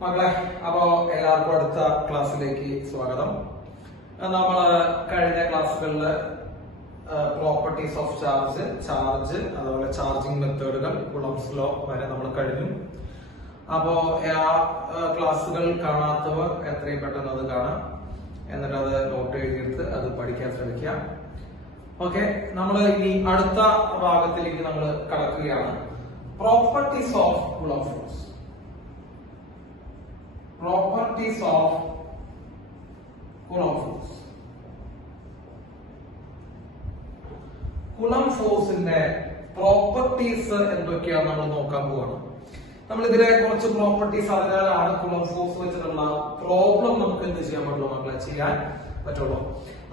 മക്കളെ, അപ്പോ എല്ലാവർക്കും അടുത്ത ക്ലാസ്സിലേക്ക് സ്വാഗതം. നമ്മള് കഴിഞ്ഞ ക്ലാസ്സുകളില് പ്രോപ്പർട്ടീസ് ഓഫ് ചാർജ്, അതുപോലെ ചാർജിങ് മെത്തേഡുകൾ, കുളംസ് ലോ വരെ നമ്മൾ കഴിഞ്ഞു. അപ്പോ ആ ക്ലാസ്സുകൾ കാണാത്തവർ എത്രയും പെട്ടെന്ന് അത് കാണാം, എന്നിട്ട് അത് നോട്ട് എഴുതിയെടുത്ത് അത് പഠിക്കാൻ ശ്രമിക്കാം. ഓക്കെ, നമ്മൾ ഇനി അടുത്ത ഭാഗത്തിലേക്ക് നമ്മൾ കടക്കുകയാണ്. പ്രോപ്പർട്ടീസ് ഓഫ് കുളം force. Properties of Coulomb force. Coulomb ഫോഴ്സിന്റെ പ്രോപ്പർട്ടീസ് എന്തൊക്കെയാണ് നമ്മൾ നോക്കാൻ പോവാണ്. നമ്മൾ ഇതിലെ കുറച്ച് പ്രോപ്പർട്ടീസ് അറിഞ്ഞാലാണ് Coulomb ഫോഴ്സ് വെച്ചിട്ടുള്ള പ്രോബ്ലം നമുക്ക് എന്ത് ചെയ്യാൻ പറ്റുള്ളൂ മക്കളെ, ചെയ്യാൻ പറ്റുള്ളൂ.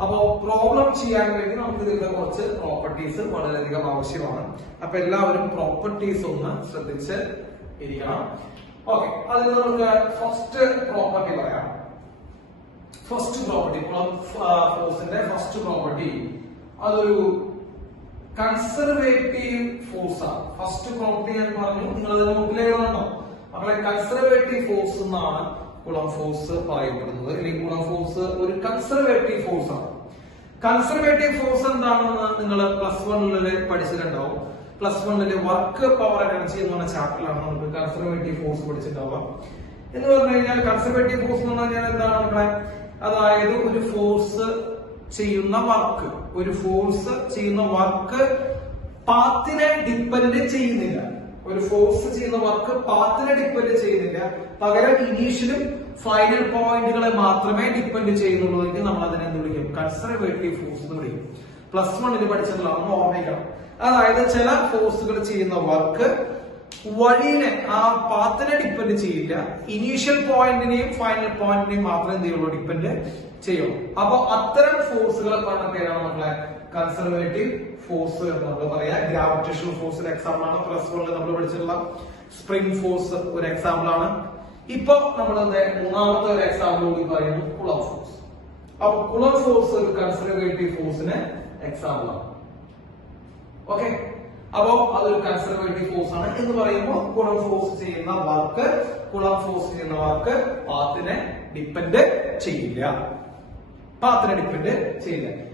അപ്പോ പ്രോബ്ലം ചെയ്യാൻ വേണ്ടി നമുക്ക് ഇതിന്റെ കുറച്ച് പ്രോപ്പർട്ടീസ് വളരെയധികം ആവശ്യമാണ്. അപ്പൊ എല്ലാവരും പ്രോപ്പർട്ടീസ് ഒന്ന് ശ്രദ്ധിച്ച് ഇരിക്കണം. ഓക്കെ, അതിൽ നമുക്ക് ഫസ്റ്റ് പ്രോപ്പർട്ടി പറയാം. ഫസ്റ്റ് പ്രോപ്പർട്ടി, ഫോഴ്സിന്റെ ഫസ്റ്റ് പ്രോപ്പർട്ടി അതൊരു കൺസർവേറ്റീവ് ഫോഴ്സ് ആണ്. ഫസ്റ്റ് പ്രോപ്പർട്ടി ഞാൻ പറഞ്ഞു, നിങ്ങൾ അതിന് മുന്നിലേക്കുണ്ടോ മക്കളെ? കൺസർവേറ്റീവ് ഫോഴ്സ് എന്നാണ് കുളം ഫോഴ്സ് പറയപ്പെടുന്നത്. അല്ലെങ്കിൽ കുളം ഫോഴ്സ് ഒരു കൺസർവേറ്റീവ് ഫോഴ്സ് ആണ്. കൺസർവേറ്റീവ് ഫോഴ്സ് എന്താണെന്ന് നിങ്ങൾ പ്ലസ് വണ്ണില് പഠിച്ചിട്ടുണ്ടാവും. പ്ലസ് വണ്ണില് വർക്ക് പവർ എനർജി എന്ന് പറഞ്ഞ ചാപ്റ്ററിലാണ് നമുക്ക് കൺസർവേറ്റീവ് ഫോഴ്സ് പഠിച്ചിട്ടുണ്ടാവുക. എന്ന് പറഞ്ഞു കഴിഞ്ഞാൽ കൺസർവേറ്റീവ് ഫോഴ്സ് എന്ന് പറഞ്ഞാൽ എന്താണ് നമ്മുടെ, അതായത് ഒരു ഫോഴ്സ് ചെയ്യുന്ന വർക്ക് പാത്തിനെ ഡിപ്പെൻഡ് ചെയ്യുന്നില്ല. ഒരു ഫോഴ്സ് ചെയ്യുന്ന വർക്ക് പാത്തിനെ ഡിപ്പെൻഡ് ചെയ്യുന്നില്ല, പകരം ഇനീഷ്യലും ഫൈനൽ പോയിന്റുകളെ മാത്രമേ ഡിപ്പെൻഡ് ചെയ്യുന്നുള്ളൂ എങ്കിൽ നമ്മൾ അതിനെ എന്ത് വിളിക്കും? കൺസർവേറ്റീവ് ഫോഴ്സ് എന്ന് വിളിക്കും. പ്ലസ് വണ്ണിൽ പഠിച്ചിട്ടുള്ള ഓർമ്മിക്കണം. അതായത് ചില ഫോഴ്സുകൾ ചെയ്യുന്ന വർക്ക് വഴിനെ, ആ പാത്തിനെ ഡിപ്പെൻഡ് ചെയ്യില്ല, ഇനീഷ്യൽ പോയിന്റിനെയും ഫൈനൽ പോയിന്റിനെയും മാത്രമേ എന്ത് ചെയ്യുള്ളൂ? ഡിപ്പെൻഡ് ചെയ്യുള്ളൂ. അപ്പൊ അത്തരം ഫോഴ്സുകളെ പറഞ്ഞ പേരാണ് നമ്മളെ കൺസർവേറ്റീവ് ഫോഴ്സ് എന്ന് നമ്മൾ പറയാ. ഗ്രാവിറ്റേഷണൽ ഫോഴ്സിന്റെ എക്സാമ്പിൾ ആണ് പ്ലസ് വണ്ണിൽ നമ്മൾ പഠിച്ചിട്ടുള്ള സ്പ്രിംഗ് ഫോഴ്സ് ഒരു എക്സാമ്പിൾ ആണ്. ഇപ്പൊ നമ്മൾ മൂന്നാമത്തെ ഒരു എക്സാമ്പിൾ കൂടി പറയുന്നു, കുളം ഫോഴ്സ്. അപ്പൊ കുളം ഫോഴ്സ് ഒരു കൺസർവേറ്റീവ് ഫോഴ്സിന് എക്സാമ്പിൾ ആണ്. ഓക്കെ, അപ്പോ അതൊരു കൺസർവേറ്റീവ് ഫോഴ്സ് ആണ് എന്ന് പറയുമ്പോൾ കുളം ഫോഴ്സ് ചെയ്യുന്ന വർക്ക് പാത്തിനെ ഡിപ്പെൻഡ് ചെയ്യില്ല.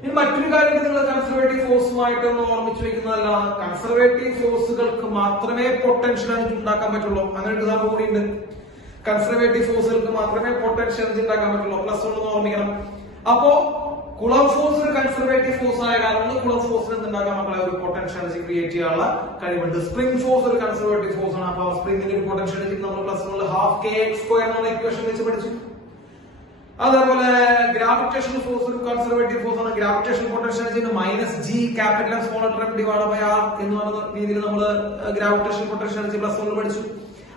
ഇനി മറ്റൊരു കാര്യം നിങ്ങൾ കൺസർവേറ്റീവ് ഫോഴ്സുമായിട്ട് ഒന്ന് ഓർമ്മിച്ചു വെക്കുന്നതല്ലാണ്, കൺസർവേറ്റീവ് ഫോഴ്സുകൾക്ക് മാത്രമേ പൊട്ടൻഷ്യൽ എനർജി ഉണ്ടാക്കാൻ പറ്റുള്ളൂ. അങ്ങനെ ഒരു ഉദാഹരണം കൂടി ഉണ്ട്. കൺസർവേറ്റീവ് ഫോഴ്സുകൾക്ക് മാത്രമേ പൊട്ടൻഷ്യൽ എനർജി ഉണ്ടാക്കാൻ പറ്റുള്ളൂ. പ്ലസ് ഒന്ന് ഓർമ്മിക്കണം. അപ്പോ കുളം ഫോഴ്സ് ഒരു കൺസർവേറ്റീവ് ഫോഴ്സ് ആയ കാരണം കുളം ഫോഴ്സിന് എന്തുണ്ടാക്കാൻ മക്കളെ ഒരു പൊട്ടൻഷ്യൽ എനർജി ക്രിയേറ്റ് ചെയ്യാനുള്ള കഴിവുണ്ട്. സ്പ്രിംഗ് ഫോഴ്സ് ഒരു കൺസർവേറ്റീവ് ഫോഴ്സ് ആണ്. അപ്പൊ സ്പ്രിംഗിന്റെ ഒരു പൊട്ടൻഷ്യൽ എനർജി നമ്മൾ പ്ലസ് ½ എന്നുള്ള ഇക്വേഷൻ വെച്ച് പഠിച്ചു. അതേപോലെ ഗ്രാവിറ്റേഷണൽ ഫോഴ്സ് ഒരു കൺസർവേറ്റീവ് ഫോഴ്സ് ആണ്. ഗ്രാവിറ്റേഷണൽ പൊട്ടൻഷ്യൽ എനർജി -G(R) എന്ന് പറയുന്ന രീതിയിൽ നമ്മൾ ഗ്രാവിറ്റേഷണൽ പൊട്ടൻഷ്യൽ എനർജി പ്ലസ് ഒന്ന് പഠിച്ചു.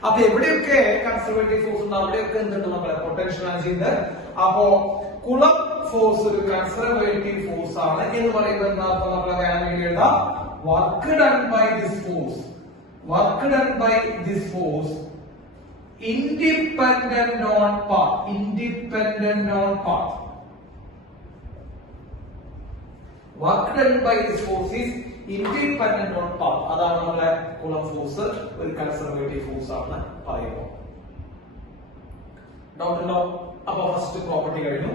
അപ്പൊ എവിടെയൊക്കെ കൺസർവേറ്റീവ് ഫോഴ്സ് ഉണ്ട് അവിടെയൊക്കെ എന്തുണ്ട് നമ്മളെ പൊട്ടൻഷ്യൽ എനർജി ഉണ്ട്. അപ്പോ കുളം ഫോഴ്സ് ഒരു കൺസർവേറ്റീവ് ഫോഴ്സ് ആണ് എന്ന് പറയുന്നത് എന്താണെന്ന് നമ്മൾ വേണമെങ്കിൽ എഴുതാം. Work done by this force independent on path. Work done by this force is independent on path. അതാണ് നമ്മളെ കുളം ഫോഴ്സ് ഒരു കൺസർവേറ്റീവ് ഫോഴ്സ് ആണ് പറയുമ്പോൾ. ഡൗട്ട് ഉണ്ടോ? അപ്പൊ ഫസ്റ്റ് പ്രോപ്പർട്ടി കഴിഞ്ഞു.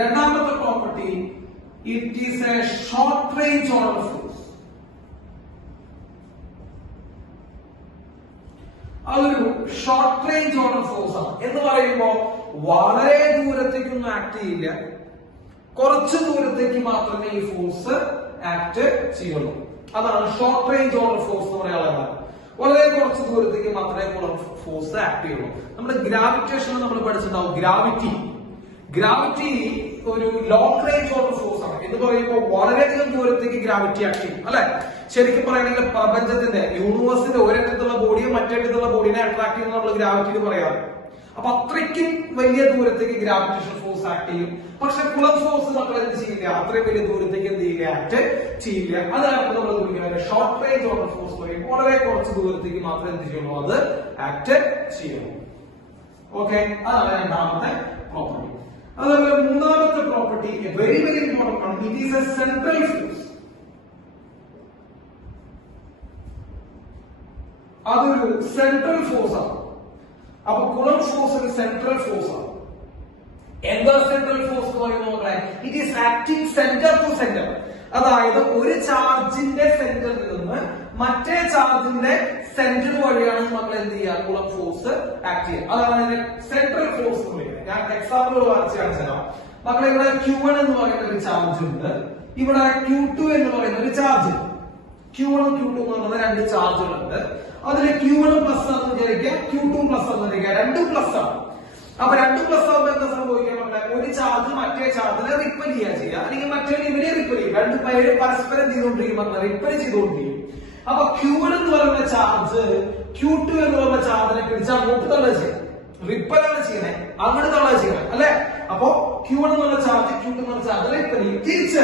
രണ്ടാമത്തെ property, it is A short range order force. അതൊരു ഷോർട്ട് റേഞ്ച് ഓർഡർ ഫോഴ്സ് ആണ് എന്ന് പറയുമ്പോൾ വളരെ ദൂരത്തേക്കൊന്നും ആക്ട് ചെയ്യില്ല, കുറച്ച് ദൂരത്തേക്ക് മാത്രമേ ഈ ഫോഴ്സ് ആക്ട് ചെയ്യുള്ളൂ. അതാണ് ഷോർട്ട് റേഞ്ച് ഓർഡർ ഫോഴ്സ് എന്ന് പറയാനുള്ളത്. വളരെ കുറച്ച് ദൂരത്തേക്ക് മാത്രമേ ഫോഴ്സ് ആക്ട് ചെയ്യുള്ളൂ. നമ്മുടെ ഗ്രാവിറ്റേഷൻ നമ്മൾ പഠിച്ചിട്ടുണ്ടാവും. ഗ്രാവിറ്റി ഒരു ലോങ് റേഞ്ച് ഓർഡർ ഫോഴ്സ് ആണ് എന്ന് പറയുമ്പോൾ വളരെയധികം ദൂരത്തേക്ക് ഗ്രാവിറ്റി ആക്ട് ചെയ്യും, അല്ലെ? ശരിക്കും പറയുകയാണെങ്കിൽ പ്രപഞ്ചത്തിന്റെ, യൂണിവേഴ്സിന്റെ ഒരറ്റത്തുള്ള ബോഡിയെ മറ്റേറ്റത്തുള്ള ബോഡിനെ അട്രാക്ട് ചെയ്യുന്ന നമ്മൾ ഗ്രാവിറ്റി പറയാറ്. അപ്പൊ അത്രയ്ക്കും വലിയ ദൂരത്തേക്ക് ഗ്രാവിറ്റേഷൻ ഫോഴ്സ് ആക്ട് ചെയ്യും. പക്ഷെ കുളം ഫോഴ്സ് നമ്മൾ എന്ത് ചെയ്യില്ല, അത്രയും വലിയ ദൂരത്തേക്ക് എന്ത് ചെയ്യില്ല, ആക്ട് ചെയ്യില്ല. അതാണ് നമ്മൾ വിളിക്കുന്നത് ഷോർട്ട് റേഞ്ച് ഓർഡർ ഫോഴ്സ് പറയും. വളരെ കുറച്ച് ദൂരത്തേക്ക് മാത്രമേ എന്ത് ചെയ്യുള്ളൂ, അത് ആക്ട് ചെയ്യുള്ളൂ. ഓക്കെ, അതാണ് രണ്ടാമത്തെ പ്രോപ്പർട്ടി. അതേപോലെ മൂന്നാമത്തെ പ്രോപ്പർട്ടി വെരി ഇമ്പോർട്ടന്റ് ആണ്. It is A central force. അതൊരു സെൻട്രൽ ഫോഴ്സ് ആണ്. അപ്പൊ കുളം ഫോഴ്സ് ഒരു സെൻട്രൽ ഫോഴ്സ് ആണ്. എന്താ സെൻട്രൽ ഫോഴ്സ് എന്ന് പറയുന്നത് നോക്കണേ? It is acting centre to centre. അതായത് ഒരു ചാർജിന്റെ സെന്ററിൽ നിന്ന് മറ്റേ ചാർജിന്റെ സെന്റർ വഴിയാണ് നമ്മൾ എന്ത് ചെയ്യുക? കുളം ഫോഴ്സ് ആക്ട് ചെയ്യുക. അതാണ് അതിന്റെ സെൻട്രൽ ഫോഴ്സ് എന്ന് പറയുന്നത്. ഞാൻ എക്സാമ്പിൾ വരച്ച് കാണിച്ചാൽ മക്കളെ, ഇവിടെ Q1 എന്ന് പറയുന്ന ഒരു ചാർജ് ഉണ്ട്, ഇവിടെ Q2 എന്ന് പറയുന്ന ഒരു ചാർജ്. Q1 Q2 എന്ന് പറയുന്ന രണ്ട് ചാർജുകളുണ്ട്. അതിൽ Q1 പ്ലസ് ആണെന്ന് വിചാരിക്കുക, Q2 പ്ലസ് ആണെന്ന് വിചാരിക്കുക, രണ്ടും പ്ലസ് ആണ്. അപ്പൊ രണ്ടും പ്ലസ് ആകുമ്പോൾ എന്താ സംഭവിക്കാൻ പറ്റില്ല? ഒരു ചാർജ് മറ്റേ ചാർജിനെ റിപ്പൽ ചെയ്യുക, അല്ലെങ്കിൽ മറ്റേ ഇവരെ റിപ്പൽ ചെയ്യും. രണ്ട് പേര് പരസ്പരം ചെയ്തുകൊണ്ടിരിക്കും, റിപ്പൽ ചെയ്തുകൊണ്ടിരിക്കും. അപ്പൊ Q1 എന്ന് പറയുന്ന ചാർജ് Q2 എന്ന് പറയുന്ന ചാർജിനെ പിടിച്ച് അങ്ങോട്ട് തള്ളുക ചെയ്യും. റിപ്പലാണ് ചെയ്യണേ, അങ്ങോട്ട് തള്ളുക ചെയ്യണം അല്ലെ? അപ്പൊ Q1 എന്നുള്ള ചാർജ് Q2 എന്നുള്ള ചാർജിനെ റിപ്പൽ ചെയ്യും. തിരിച്ച്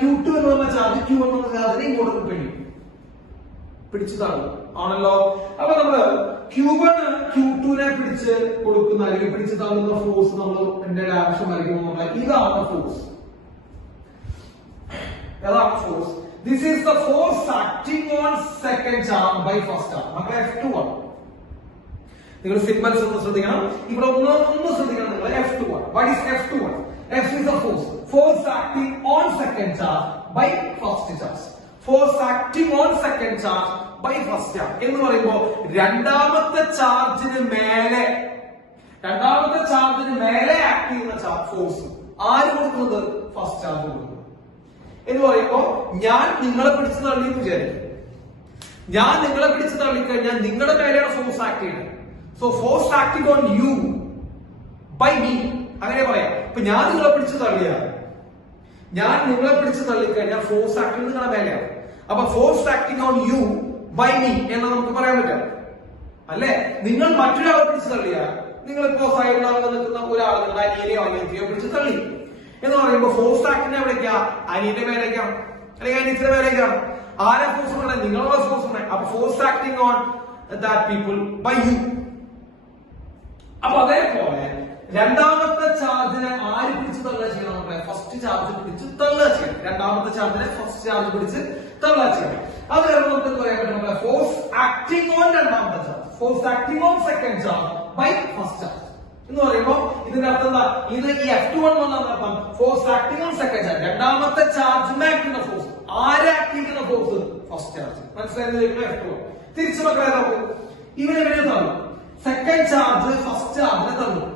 Q2 എന്ന് പറയുന്ന ചാർജ് Q1 എന്നുള്ള ചാർജിനെ ഇങ്ങോട്ട് റിപ്പൽ ചെയ്യും, പിടിച്ചു തള്ളും ആണല്ലോ. അപ്പൊ നമ്മള് Q1 Q2നെ പിടിച്ച് കൊടുക്കുന്ന അല്ലെങ്കിൽ പിടിച്ചു തള്ളുന്ന ഫോഴ്സ് നമ്മൾ എന്റെ ആവശ്യം വരയ്ക്കുമ്പോൾ നമ്മളെ ഇതാണ് ഫോഴ്സ്. ഏതാണ് force? This is the force acting on second charge by first charge. മക്കളെ F21 നിങ്ങൾ സിഗ്നൽസ് ഒന്ന് ശ്രദ്ധിക്കണം. ഇവിടെ ഒന്ന് ശ്രദ്ധിക്കണം നിങ്ങൾ. F21. What is F21? F is the force acting on second charge by first charge. Force acting on second charge by first charge എന്ന് പറയുമ്പോൾ രണ്ടാമത്തെ ചാർജിന് മേലെ ആക്ട് ചെയ്യുന്ന ഫോഴ്സ് ആര് കൊടുക്കുന്നത്? ഫസ്റ്റ് ചാർജ് കൊടുക്കുന്നത്. എന്ന് പറയുമ്പോ ഞാൻ നിങ്ങളെ പിടിച്ചു തള്ളി എന്ന് വിചാരിക്കും. ഞാൻ നിങ്ങളെ പിടിച്ചു തള്ളിക്കഴിഞ്ഞാൽ നിങ്ങളുടെ മേലെയാണ് ഫോഴ്സ് ആക്ട് ചെയ്യുന്നത്. So force acting on you by me, അങ്ങനെ പറയാം. ഇപ്പൊ ഞാൻ നിങ്ങളെ പിടിച്ചു തള്ളിക്കഴിഞ്ഞാൽ ഫോഴ്സ് ആക്ടിങ് നിങ്ങളുടെ മേലെയാണ്. അപ്പൊ force acting on you by me എന്ന് നമുക്ക് പറയാൻ പറ്റും അല്ലെ? നിങ്ങൾ മറ്റൊരാളെ പിടിച്ചു തള്ളിയാൽ, നിങ്ങളിപ്പോ സൈഡിലാവുന്ന നിൽക്കുന്ന ഒരാൾ നിങ്ങളുടെ അനിയനെയോ അനിയത്തിയോ പിടിച്ചു തള്ളി എന്ന് പറയുമ്പോൾ ഫോഴ്സ് ആക്ടിനെ എവിടേക്കാ? അനിയന്റെ മേലേക്കാണ് അല്ലെങ്കിൽ അനിയത്തിന്റെ മേലേക്കാണ്. ആരെ ഫോഴ്സ് ഉണ്ട്? നിങ്ങളുടെ ഫോഴ്സ് ഉണ്ട്. അപ്പൊ force acting on that people by you. അപ്പൊ അതേപോലെ രണ്ടാമത്തെ ചാർജിനെ ആര് പിടിച്ച് തള്ളുക ചെയ്യണം? നമ്മളെ ഫസ്റ്റ് ചാർജ് പിടിച്ച് തള്ളുക ചെയ്യണം. രണ്ടാമത്തെ ചാർജിനെ ഫസ്റ്റ് ചാർജ് പിടിച്ച് തള്ളുക ചെയ്യണം. അത് കാരണം നമുക്ക് പറയാൻ പറ്റും ഫോഴ്സ് ആക്ടിങ് ഓൺ രണ്ടാമത്തെ charge, force acting on second charge by first charge എന്ന് പറയുമ്പോൾ ഇതിന്റെ അർത്ഥം എന്താ? ഇത് ഈ F21 വന്നപ്പം force acting on second charge, രണ്ടാമത്തെ ചാർജിനെ ആക്ടിങ് ഫോഴ്സ്. ആരെ ആക്ടിങ് ഫോഴ്സ്? First charge. മനസ്സിലായത്? F21. തിരിച്ചു മക്കളെ നോക്കൂ, ഇവിടെ തള്ളും. സെക്കൻഡ് ചാർജ് ഫസ്റ്റ് ചാർജിനെ തള്ളും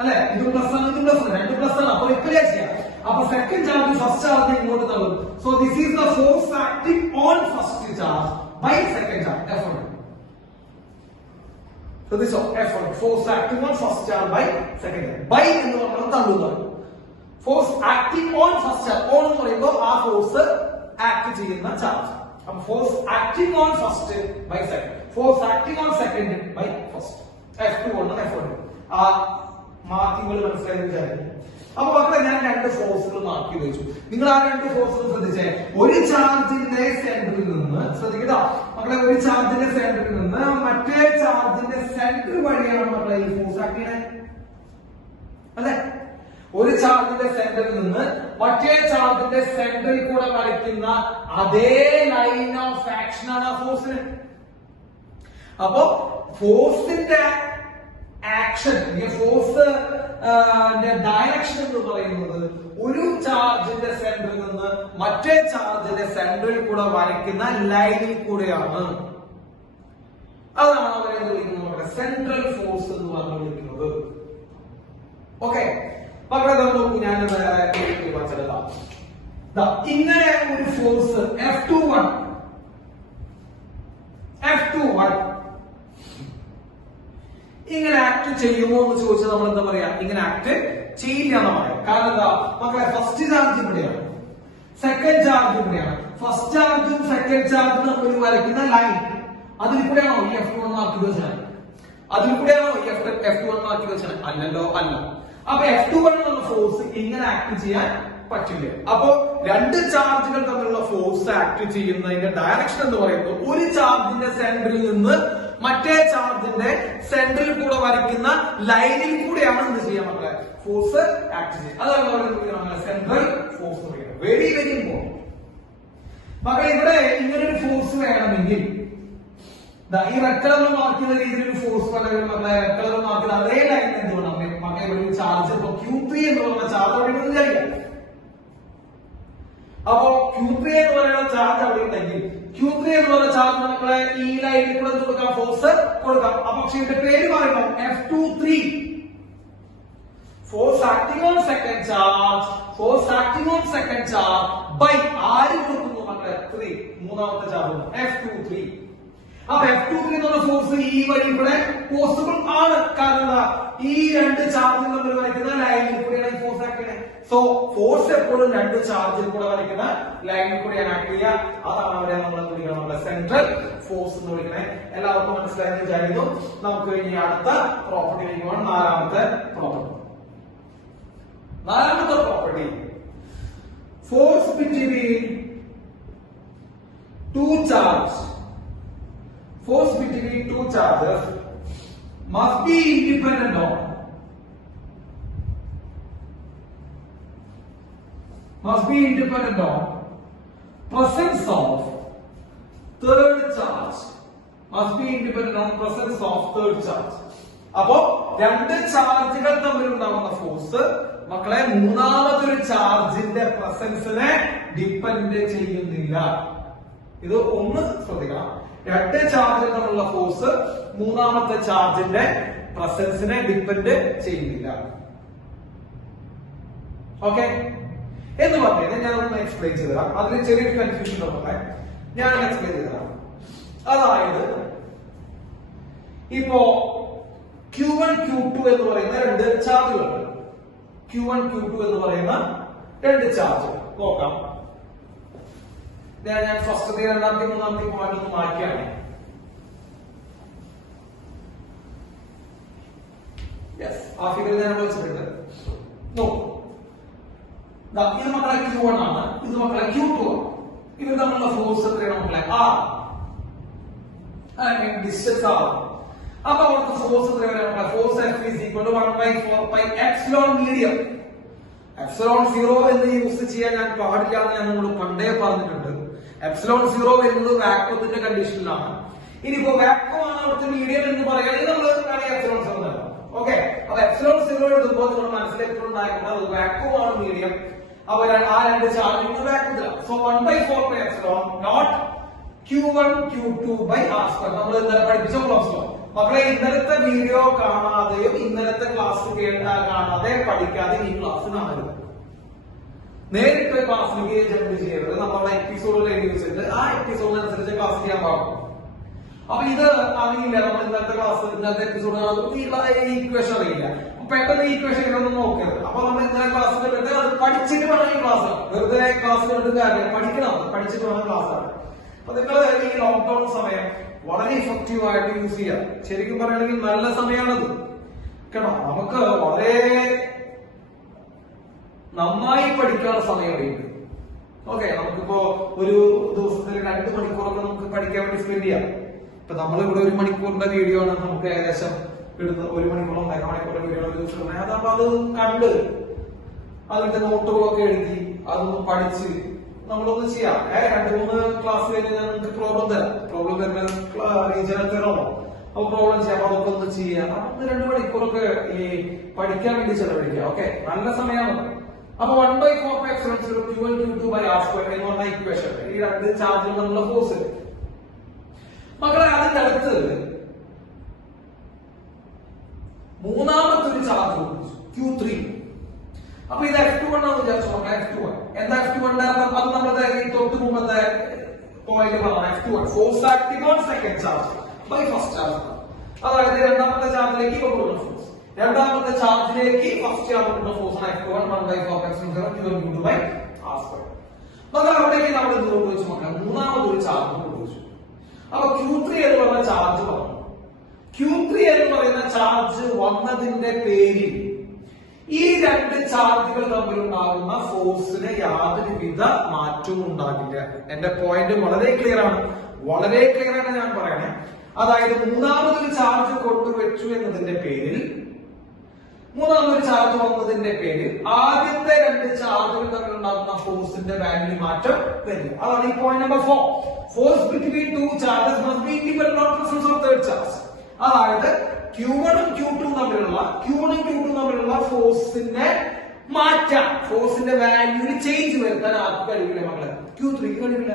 അല്ലെ? ഇത് പ്ലസ് ആണ്, ഇത് പ്ലസ് ആണ്, രണ്ട് പ്ലസ് ആണ്. അപ്പൊ റിപ്പൽ ചെയ്യാം. അപ്പൊ സെക്കൻഡ് ചാർജ് ഫസ്റ്റ് ചാർജിനെ ഇങ്ങോട്ട് തള്ളും. So this is the force acting on first charge by second charge. F1. ശ്രദ്ധിച്ചോ? F1 force acting on first charge by second charge. By എന്ന് പറഞ്ഞാൽ തള്ളുന്നതാണ്. Force acting on first charge. On എന്ന് പറയുമ്പോൾ ആ ഫോഴ്സ് ആക്ട് ചെയ്യുന്ന charge. അപ്പൊ force acting on first by second, force acting on second by first. F21 F1. ആ മാർക്കിങ്ങൾ മനസ്സിലായി വിചാരിക്കും. അപ്പൊ മക്കളെ ഞാൻ രണ്ട് ഫോഴ്സുകൾ മാർക്ക് ചെയ്ത് വെച്ചു. നിങ്ങൾ ആ രണ്ട് ഫോഴ്സുകൾ ശ്രദ്ധിച്ചേ. ഒരു ചാർജിന്റെ സെന്ററിൽ നിന്ന് ശ്രദ്ധിക്കുക മക്കളെ, ഒരു ചാർജിന്റെ സെന്ററിൽ നിന്ന് മറ്റേ ചാർജിന്റെ സെന്റർ വഴിയാണ് മക്കളെ ഈ ഫോഴ്സ് ആക്ട് ചെയ്യണേ അല്ലെ? ഒരു ചാർജിന്റെ സെന്ററിൽ നിന്ന് മറ്റേ ചാർജിന്റെ സെന്ററിൽ കൂടെ വരയ്ക്കുന്ന അതേ ലൈൻ ഓഫ് ആക്ഷൻ ആണ് ആ ഫോഴ്സിന്. അപ്പോ ഫോഴ്സിന്റെ ആക്ഷൻ, ഫോഴ്സ് ഡയറക്ഷൻ എന്ന് പറയുന്നത് ഒരു ചാർജിന്റെ സെന്ററിൽ നിന്ന് മറ്റേ ചാർജിന്റെ സെന്ററിൽ കൂടെ വരയ്ക്കുന്ന ലൈനിൽ കൂടെയാണ്. അതാണ് അവരെ വിളിക്കുന്നത് സെൻട്രൽ ഫോഴ്സ് എന്ന് പറഞ്ഞു വിളിക്കുന്നത്. ഓക്കെ, മക്കളെ നോക്കൂ, ഞാൻ ഇങ്ങനെ ഒരു ഫോഴ്സ് F21 ഇങ്ങനെ ആക്ട് ചെയ്യുമോ എന്ന് ചോദിച്ചാൽ നമ്മൾ എന്താ പറയാ? ഇങ്ങനെ ആക്ട് ചെയ്യില്ല എന്ന് പറയാം. കാരണം എന്താ മക്കളെ? ഫസ്റ്റ് ചാർജ് ഇവിടെയാണ്, സെക്കൻഡ് ചാർജ് ഇവിടെയാണ്. ഫസ്റ്റ് ചാർജും സെക്കൻഡ് ചാർജും നമ്മൾ വരയ്ക്കുന്ന ലൈൻ അതിൽ കൂടെയാണോ ഈ F21 മാർക്ക് വെച്ചാൽ? അതിൽ കൂടെയാണോ ഈ F21 മാർക്ക് വെച്ചാൽ? അല്ലല്ലോ, അല്ല. അപ്പൊ F21 എന്നുള്ള ഫോഴ്സ് ഇങ്ങനെ ആക്ട് ചെയ്യാൻ പറ്റില്ല. അപ്പോ രണ്ട് ചാർജുകൾ തമ്മിലുള്ള ഫോഴ്സ് ആക്ട് ചെയ്യുന്നതിന്റെ ഡയറക്ഷൻ എന്ന് പറയുന്നത് ഒരു ചാർജിന്റെ സെന്ററിൽ നിന്ന് മറ്റേ ചാർജിന്റെ സെന്ററിൽ കൂടെ വരയ്ക്കുന്ന ലൈനിൽ കൂടെയാണ് എന്ത് ചെയ്യാൻ മക്കളെ? ഫോഴ്സ് ആക്ട് ചെയ്യുക. അതാണ് സെൻട്രൽ ഫോഴ്സ് എന്ന് പറയുന്നത്. വെരി ഇമ്പോർട്ടന്റ് മക്കളെ. ഇവിടെ ഇങ്ങനൊരു ഫോഴ്സ് വേണമെങ്കിൽ ഈ റെഡ് കളർ മാർക്ക് ചെയ്യുന്ന രീതിയിൽ ഒരു ഫോഴ്സ് മക്കളെ റെഡ് കളർ മാർക്ക് ചെയ്ത അതേ ലൈൻ എന്തുകൊണ്ട് മക്കളെ ഒരു ചാർജ് ഇപ്പൊ Q3 എന്ന് പറയുന്ന ചാർജ് അവിടെ ഉണ്ടെന്ന് വിചാരിക്കാം. അപ്പോ Q3 എന്ന് പറയുന്ന ചാർജ് അവിടെ ഉണ്ടെങ്കിൽ Q3 എന്ന് പറയുന്ന ചാർജ് മക്കളെ ഈ ലൈനിൽ കൂടെ കൊടുക്കാം, ഫോഴ്സ് കൊടുക്കാം. അപ്പൊ പക്ഷെ ഇതിന്റെ പേര് പറയുമ്പോൾ F23 force acting on second charge by ആര് കൊടുക്കുന്നു മക്കളെ 3 മൂന്നാമത്തെ ചാർജ് F23. അപ്പൊ F23 എന്നുള്ള ഫോഴ്സ് ഈ വഴി ഇവിടെ പോസിബിൾ ആണ്. കാരണം ഈ രണ്ട് ചാർജുകൾ തമ്മിൽ വരയ്ക്കുന്ന ലൈനിൽ കൂടെയാണ് ഈ ഫോഴ്സ് ആക്ട് ചെയ്യുന്നത്. സോ ഫോഴ്സ് എപ്പോഴും രണ്ട് ചാർജിൽ കൂടെ വരയ്ക്കുന്ന ലൈനിൽ കൂടെയാണ് ആക്ട് ചെയ്യുക. അതാണ് അവരെ നമ്മൾ വിളിക്കുന്നത് നമ്മുടെ സെൻട്രൽ ഫോഴ്സ് എന്ന് വിളിക്കുന്നത്. എല്ലാവർക്കും മനസ്സിലായെന്ന് വിചാരിക്കുന്നു. നമുക്ക് ഇനി അടുത്ത പ്രോപ്പർട്ടിയിലേക്ക് പോകാം. നാലാമത്തെ property force between to charges must be independent of presence of third charge. അപ്പോ രണ്ട് ചാർജുകൾ തമ്മിലുണ്ടാകുന്ന ഫോഴ്സ് മക്കളെ മൂന്നാമതൊരു ചാർജിന്റെ പ്രസൻസിനെ ഡിപ്പെൻഡ് ചെയ്യുന്നില്ല. ഇത് ഒന്ന് ശ്രദ്ധിക്കണം. രണ്ട് ചാർജുകൾ തമ്മിലുള്ള ഫോഴ്സ് മൂന്നാമത്തെ ചാർജിന്റെ പ്രസൻസിനെ ഡിപ്പെൻഡ് ചെയ്യുന്നില്ല. ഓക്കെ എന്ന് പറഞ്ഞത് ഞാൻ ഒന്ന് എക്സ്പ്ലെയിൻ ചെയ്ത് തരാം. അതിന് ചെറിയൊരു കൺഫ്യൂഷൻ ഉള്ളതൊക്കെ ഞാൻ എക്സ്പ്ലെയിൻ ചെയ്ത് തരാം. അതായത് ഇപ്പോ Q1 Q2 എന്ന് പറയുന്ന രണ്ട് ചാർജുകളുണ്ട്. Q1 Q2 എന്ന് പറയുന്ന രണ്ട് ചാർജ് നോക്കാം. ഞാൻ ഫസ്റ്റത്തെ രണ്ടാമത്തെ മൂന്നാമത്തെ പോയിന്റ് ഒന്ന് മാറ്റിയാണ്. ആ ഫിഗർ ഞാൻ വെച്ചിട്ടുണ്ട്. ഇത് മക്കളെ Q1 ആണ്, ഇത് മക്കളെ Q2 ആണ്. ഇവർ തമ്മിലുള്ള ഫോഴ്സ് എത്രയാണ് മക്കളെ? ഡിസ്റ്റൻസ് ആണ്. അപ്പൊ അവർക്ക് ഫോഴ്സ് എത്രയാണ്? Force F is equal to 1/4 pi epsilon medium. Epsilon 0 എന്ന് യൂസ് ചെയ്യാൻ ഞാൻ പാടില്ല എന്ന് ഞാൻ നമ്മൾ പണ്ടേ പറഞ്ഞിട്ടുണ്ട്. എപ്സിലോൺ 0 വരുന്നത് വാക്വത്തിന്റെ കണ്ടീഷനിലാണ്. ഇനിയിപ്പോ വാക്വം ആണ് അവിടുത്തെ മീഡിയം എന്ന് പറയുകയാണെങ്കിൽ നമ്മൾ എപ്സിലോൺ 0 തരാം. ഓക്കെ, അപ്പൊ എപ്സിലോൺ 0 എടുക്കുമ്പോൾ നിങ്ങൾ മനസ്സിലാക്കിയിട്ടുണ്ടായിരുന്നത് വാക്വം ആണ് മീഡിയം. അപ്പൊ ആ രണ്ട് ചാർജ് വാക്വത്തിലാണ്. So 1/4 pi epsilon naught Q1 Q2 by r². നമ്മൾ ഇന്നലെ പഠിപ്പിച്ച ക്ലാസ്സിലോ മക്കളെ ഇന്നലത്തെ വീഡിയോ കാണാതെയും ഇന്നലത്തെ ക്ലാസ് കാണാതെ പഠിക്കാതെ ഈ ക്ലാസ് കാണരുത്. നേരിട്ട് ക്ലാസ്സിലേക്ക് ജമ്പ് ചെയ്യരുത്. നമ്മുടെ എപ്പിസോഡിൽ എഴുതി വെച്ചിട്ട് ആ എപ്പിസോഡിനനുസരിച്ച് ക്ലാസ് ചെയ്യാൻ പാടും. അപ്പൊ ഇത് അറിയില്ല, നമ്മൾ ഇന്നത്തെ എപ്പിസോഡ് ഈക്വേഷൻ അറിയില്ല, പെട്ടെന്ന് ഈക്വേഷൻ ഇതൊന്നും നോക്കരുത്. അപ്പൊ നമ്മൾ ഇന്നലെ ക്ലാസ്സിൽ അത് പഠിച്ചിട്ട് വേണം ഈ ക്ലാസ്. വെറുതെ ക്ലാസ് കണ്ടിട്ട് കാര്യം പഠിക്കണം, പഠിച്ചിട്ട് വേണം ക്ലാസ് ആണ്. അപ്പൊ നിങ്ങൾ ഈ ലോക്ക്ഡൌൺ സമയം വളരെ ഇഫക്റ്റീവ് ആയിട്ട് യൂസ് ചെയ്യാം. ശരിക്കും പറയുകയാണെങ്കിൽ നല്ല സമയമാണത് കേട്ടോ. നമുക്ക് വളരെ നന്നായി പഠിക്കാനുള്ള സമയമുണ്ട്. ഓക്കെ, നമുക്കിപ്പോ ഒരു ദിവസത്തിൽ 2 മണിക്കൂറൊക്കെ നമുക്ക് പഠിക്കാൻ വേണ്ടി സ്പെൻഡ് ചെയ്യാം. ഇപ്പൊ നമ്മളിവിടെ 1 മണിക്കൂറിന്റെ വീഡിയോ ആണ് നമുക്ക് ഏകദേശം എടുത്ത് 1 മണിക്കൂറോ 1.5 മണിക്കൂറിന്റെ വീഡിയോ ഒരു ദിവസം. അതപ്പോ അത് കണ്ട് അതിന്റെ നോട്ടുകളൊക്കെ എഴുതി അതൊന്ന് പഠിച്ച് നമ്മളൊന്ന് ചെയ്യാം. 2-3 ക്ലാസ് കഴിഞ്ഞ് ഞാൻ നിങ്ങൾക്ക് പ്രോബ്ലം തരാം. പ്രോബ്ലം തരുന്ന റീജിയണൽ തരണോ? അപ്പൊ പ്രോബ്ലം ചെയ്യാം. അതൊക്കെ ഒന്ന് ചെയ്യാം. അപ്പൊ 2 മണിക്കൂറൊക്കെ ഈ പഠിക്കാൻ വേണ്ടി ചെലവഴിക്കാം. ഓക്കെ, നല്ല സമയമാണ്. അപ്പൊ 1/4 pi epsilon 0 Q1 Q2 by r² എന്ന് പറഞ്ഞ ഇക്വേഷൻ, ഈ രണ്ട് ചാർജുകൾ തമ്മിലുള്ള ഫോഴ്സ് മക്കളെ. അതിന്റെ അടുത്ത് മൂന്നാമത്തെ ഒരു ചാർജ് Q3. അപ്പൊ ഇത് F21 ആണെന്ന് വിചാരിച്ചു നോക്കാം. F21 എന്താ? F21 അത് നമ്മുടെ തൊട്ട് മുമ്പത്തെ പോയിന്റ് പറഞ്ഞ F21 force acting on second charge by first charge. അതായത് രണ്ടാമത്തെ ചാർജിലേക്ക് കൊണ്ടുവരുന്ന ഫോഴ്സ്, രണ്ടാമത്തെ ചാർജിലേക്ക് ഫസ്റ്റ് ചാർജ് കൊണ്ടുവരുന്ന force F21 1/4 epsilon 0 Q1 Q2 by r². മക്കൾ അവിടേക്ക് നമ്മൾ ഇത് കൊണ്ടുവച്ചു നോക്കാം. മൂന്നാമതൊരു ചാർജ് കൊണ്ടുവച്ചു. അപ്പൊ Q3 എന്ന് പറയുന്ന ചാർജ് പറഞ്ഞു. Q3 എന്ന് പറയുന്ന ചാർജ് വന്നതിന്റെ പേരിൽ ഈ രണ്ട് ചാർജുകൾ തമ്മിലുണ്ടാകുന്ന ഫോഴ്സിന് യാതൊരുവിധ മാറ്റവും ഉണ്ടാകില്ല. എന്റെ പോയിന്റ് വളരെ ക്ലിയർ ആണ്, വളരെ ക്ലിയർ ആണ് ഞാൻ പറയണേ. അതായത് മൂന്നാമതൊരു ചാർജ് കൊണ്ടുവച്ചു എന്നതിന്റെ പേരിൽ മൂന്നാമതൊരു ചാർജ് വന്നതിന്റെ പേര് ആദ്യത്തെ രണ്ട് ചാർജുകൾ തമ്മിലുണ്ടാകുന്ന ഫോഴ്സിന്റെ വാല്യൂ മാറ്റം വരില്ല. അതാണ് ഈ point number 4. Force between two charges must be independent of presence of third charge. അതായത് Q1 ഉം Q2 തമ്മിലുള്ള ഫോഴ്സിന്റെ മാറ്റം, ഫോഴ്സിന്റെ വാല്യൂവിൽ ചേഞ്ച് വരുത്താൻ ആർക്ക് കഴിയില്ല മക്കളെ? Q3 കഴിയില്ല.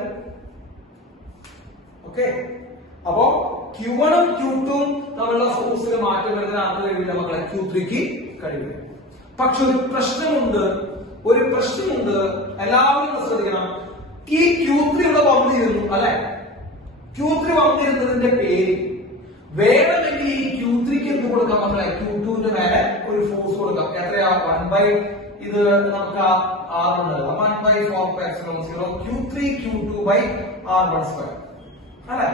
ഓക്കെ, അപ്പോ Q1 ഉം Q2 ഉം തമ്മിലുള്ള ഫോഴ്സിന് മാറ്റം വരുത്താൻ ആർക്ക് കഴിയില്ല മക്കളെ? Q3 കഴിയില്ല. പക്ഷെ ഒരു പ്രശ്നമുണ്ട്, എല്ലാവരും ശ്രദ്ധിക്കണം. ഈ Q3 ഇവിടെ വന്നിരുന്നു അല്ലെ? Q3 വന്നിരുന്നതിന്റെ പേര് വേണമെങ്കിൽ ഈ Q3 എന്ത് കൊടുക്കാം മക്കളെ? Q2 മേലെ ഒരു ഫോഴ്സ് കൊടുക്കാം. എത്രയാ? 1 ഇത് നമുക്ക് R ഉണ്ടല്ലോ, 1/4π0 Q3 Q2/R12 അല്ലെ?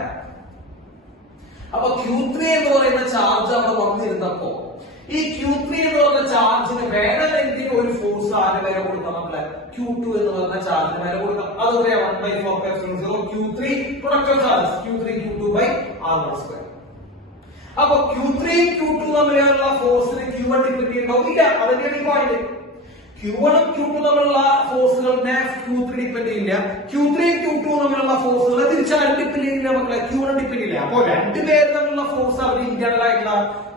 അപ്പൊ Q3 എന്ന് പറയുന്ന ചാർജ് അവിടെ വന്നിരുന്നപ്പോ ഈ Q3 എന്ന് പറയുന്ന ചാർജിന് വേണമെങ്കിൽ ഒരു ഫോഴ്സ് ആരുടെ മേലെ കൊടുക്കാം മക്കളെ? Q2 എന്ന് പറയുന്ന ചാർജിന് മേലെ കൊടുക്കാം. അത് 1/4π0 Q3 productive charge Q3 Q2/R12. അപ്പൊ Q3 Q2 തമ്മിലുള്ള ഫോഴ്സിന് Q1 ഡിപെൻഡ് ചെയ്യുന്നുണ്ടോ? ഇല്ല. അതിന്റെ പോയിന്റ് Q1 ഉം Q2 തമ്മിലുള്ള ഫോഴ്സുകളുടെ Q3 ഡിപെൻഡ് ചെയ്യില്ല. Q3 Q2 തമ്മിലുള്ള ഫോഴ്സുകളെ തിരിച്ചാലും ഡിപെൻഡ് ചെയ്യില്ല മക്കളെ? Q1 ഡിപെൻഡ് ചെയ്യില്ല. അപ്പൊ രണ്ടുപേര് തമ്മിലുള്ള ഫോഴ്സ് അവർ ഇന്റേണൽ ആയിട്ടുള്ള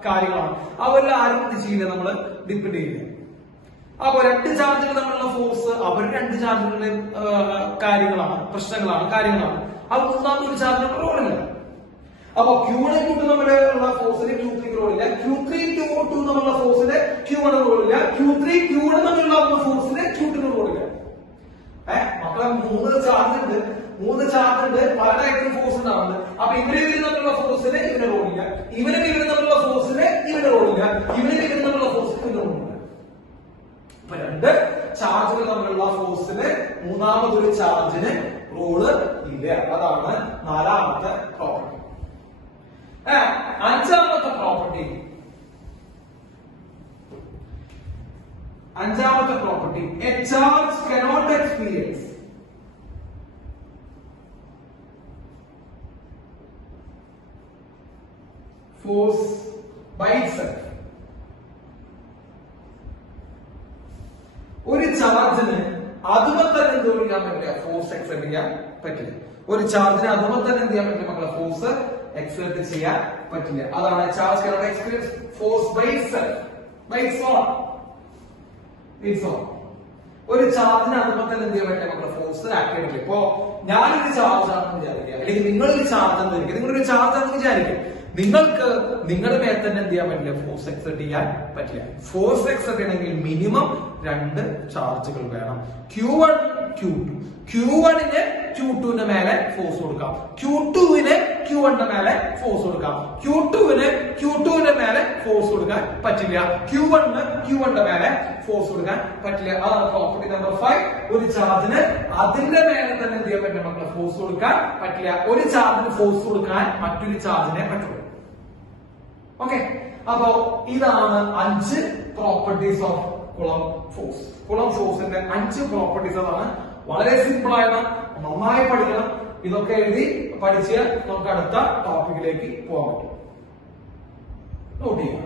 കാര്യങ്ങളാണ്. അവരിൽ ആരും എന്ത് ചെയ്യില്ല? നമ്മള് ഡിപെൻഡ് ചെയ്യില്ല. അപ്പൊ രണ്ട് ചാർജുകൾ തമ്മിലുള്ള ഫോഴ്സ് അവർ രണ്ട് ചാർജുകളുടെ കാര്യങ്ങളാണ്. അത് മൂന്നാമത്തെ ഒരു ചാർജിന് റോളില്ല. അപ്പൊ Q1 Q2 തമ്മിലുള്ള ഫോഴ്സിന് Q3 റോളില്ല. Q3 Q2 തമ്മിലുള്ള ഫോഴ്സിന് Q1 റോളില്ല. Q3 Q1 തമ്മിലുള്ള ഫോഴ്സിന് Q2 റോളില്ല. മക്കളെ മൂന്ന് ചാർജ് ഉണ്ട്, പല ടൈപ്പ് ഫോഴ്സ് ഉണ്ടാവുന്നത്. അപ്പൊ ഇവര് തമ്മിലുള്ള ഫോഴ്സിന് ഇവന് റോളില്ല, ഇവര് തമ്മിലുള്ള ഫോഴ്സിന് ഇവന് റോളില്ല, ഇവര് തമ്മിലുള്ള ഫോഴ്സിന് ഇവന് റോളില്ല. അപ്പൊ രണ്ട് ചാർജുകൾ തമ്മിലുള്ള ഫോഴ്സിന് മൂന്നാമതൊരു ചാർജിന് റോള് ഇല്ല. അതാണ് നാലാമത്തെ പ്രോപ്പർട്ടി. അഞ്ചാമത്തെ property A charge cannot experience force by itself. ഒരു ചാർജിന് അതുമേ തന്നെ എന്ത് ചെയ്യാൻ പറ്റില്ല? ഫോഴ്സ് എക്സെർട്ട് ചെയ്യാൻ പറ്റില്ല. ഒരു ചാർജിന് അതുമേ തന്നെ എന്ത് ചെയ്യാൻ പറ്റില്ല മക്കളെ? ഫോഴ്സ് എക്സെർട്ട് ചെയ്യാൻ പറ്റില്ല. അതാണ് charge cannot experience force by itself, by its own. ഒരു ചാർജിന് അതുമേ തന്നെ എന്ത് ചെയ്യാൻ പറ്റില്ല മക്കളെ? ഫോഴ്സ് ആക്ട് ചെയ്യാൻ പറ്റില്ല. ഇപ്പോ ഞാനൊരു ചാർജ് ആണെന്ന് വിചാരിക്കുക, അല്ലെങ്കിൽ നിങ്ങളൊരു ചാർജ് ആണെന്ന് വിചാരിക്കുക, നിങ്ങളൊരു ചാർജ് ആണെന്ന് വിചാരിക്കും, നിങ്ങൾക്ക് നിങ്ങളുടെ മേൽ തന്നെ എന്ത് ചെയ്യാൻ പറ്റില്ല? ഫോഴ്സ് എക്സെർട്ട് ചെയ്യാൻ പറ്റില്ല. ഫോഴ്സ് എക്സെർട്ട് ചെയ്യണമെങ്കിൽ മിനിമം രണ്ട് ചാർജുകൾ വേണം. Q1 Q2. Q1ന് Q2ന്റെ മേലെ ഫോഴ്സ് കൊടുക്കാം, Q2ന് Q1ന്റെ മേലെ ഫോഴ്സ് കൊടുക്കാം, Q2ന് Q2ന്റെ മേലെ ഫോഴ്സ് കൊടുക്കാൻ പറ്റില്ല, Q1ന് Q1ന്റെ മേലെ ഫോഴ്സ് കൊടുക്കാൻ പറ്റില്ല. അതാണ് പ്രോപ്പർട്ടി നമ്പർ 5. ഒരു ചാർജിന് അതിന്റെ മേലെ തന്നെ എന്ത് ചെയ്യാൻ പറ്റില്ല മക്കളെ? ഫോഴ്സ് കൊടുക്കാൻ പറ്റില്ല. ഒരു ചാർജിന് ഫോഴ്സ് കൊടുക്കാൻ മറ്റൊരു ചാർജിനെ പറ്റുള്ളൂ. ഓക്കെ, അപ്പോ ഇതാണ് 5 പ്രോപ്പർട്ടീസ് ഓഫ് കുളം ഫോഴ്സ്. കുളം ഫോഴ്സിന്റെ 5 പ്രോപ്പർട്ടീസ്. അതാണ് വളരെ സിമ്പിൾ ആണ്, നന്നായി പഠിക്കണം. ഇതൊക്കെ എഴുതി പഠിച്ച് നമുക്ക് അടുത്ത ടോപ്പിക്കിലേക്ക് പോകാൻ പറ്റും. നോട്ട് ചെയ്യാം.